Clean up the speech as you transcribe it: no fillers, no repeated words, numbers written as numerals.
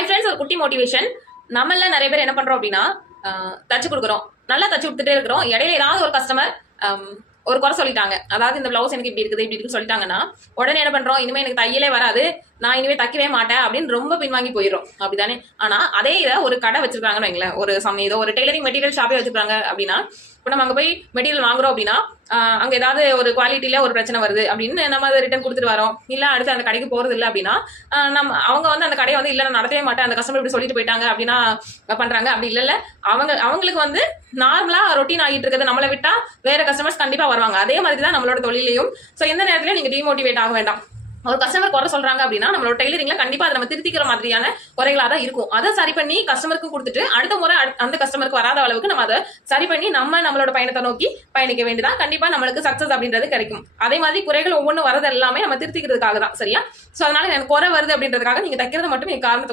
Hi friends, ஒரு குட்டி motivation. நம்மள நிறைய பேர் என்ன பண்றோம் அப்படின்னா, தச்சு கொடுக்குறோம், நல்லா தச்சு கொடுத்துட்டே இருக்கிறோம். இடையில ஏதாவது ஒரு கஸ்டமர் ஒரு குறை சொல்லிட்டாங்க, அதாவது இந்த பிளவுஸ் எனக்கு இப்படி இருக்குது இப்படி இருக்கு சொல்லிட்டாங்கன்னா, உடனே என்ன பண்றோம், இனிமே எனக்கு தையலே வராது, நான் இனிமே தைக்கவே மாட்டேன் அப்படின்னு ரொம்ப பின்வாங்கி போயிடும். அப்படித்தானே? ஆனா அதே இதை ஒரு கடை வச்சிருக்காங்கன்னு வைங்களேன், ஒரு ஏதோ ஒரு டெய்லரிங் மெட்டீரியல் ஷாப்பே வச்சிருக்காங்க அப்படின்னா, இப்போ நம்ம அங்கே போய் மெட்டீரியல் வாங்குறோம் அப்படின்னா, அங்கே ஏதாவது ஒரு குவாலிட்டியில ஒரு பிரச்சனை வருது அப்படின்னு நம்ம அதை ரிட்டர்ன் கொடுத்துட்டு வரோம், இல்லை அடுத்து அந்த கடைக்கு போறது இல்லை அப்படின்னா, அவங்க வந்து அந்த கடையை வந்து இல்லை நான் நடத்தவே மாட்டேன், அந்த கஸ்டமர் இப்படி சொல்லிட்டு போயிட்டாங்க அப்படின்னா பண்றாங்க. அப்படி இல்லைல்ல, அவங்களுக்கு வந்து நார்மலா ரொட்டீன் ஆகிட்டு இருக்கிறது, நம்மளை விட்டா வேற கஸ்டமர்ஸ் கண்டிப்பா வருவாங்க. அதே மாதிரி தான் நம்மளோட தொழிலையும். ஸோ எந்த நேரத்திலையும் நீங்க டிமோட்டிவேட் ஆக வேண்டாம். ஒரு கஸ்டமர் குறை சொல்றாங்க அப்படின்னா, நம்மளோட டெய்லரிங்ல கண்டிப்பா அதை நம்ம திருத்திக்கிற மாதிரியான குறைகளா தான் இருக்கும். அதை சரி பண்ணி கஸ்டமருக்கு கொடுத்துட்டு அடுத்த முறை அந்த கஸ்டமருக்கு வராத அளவுக்கு நம்ம அதை சரி பண்ணி நம்மளோட பயணத்தை நோக்கி பயணிக்க வேண்டியதான். கண்டிப்பா நம்மளுக்கு சக்சஸ் அப்படின்றது கிடைக்கும். அதே மாதிரி குறைகள் ஒவ்வொன்றும் வரது எல்லாமே நம்ம திருத்திக்கிறதுக்காக தான். சரியா? சோ அதனால எனக்கு குறை வருது அப்படின்றதுக்காக நீங்க தைக்கிறது மட்டும் காரணத்தை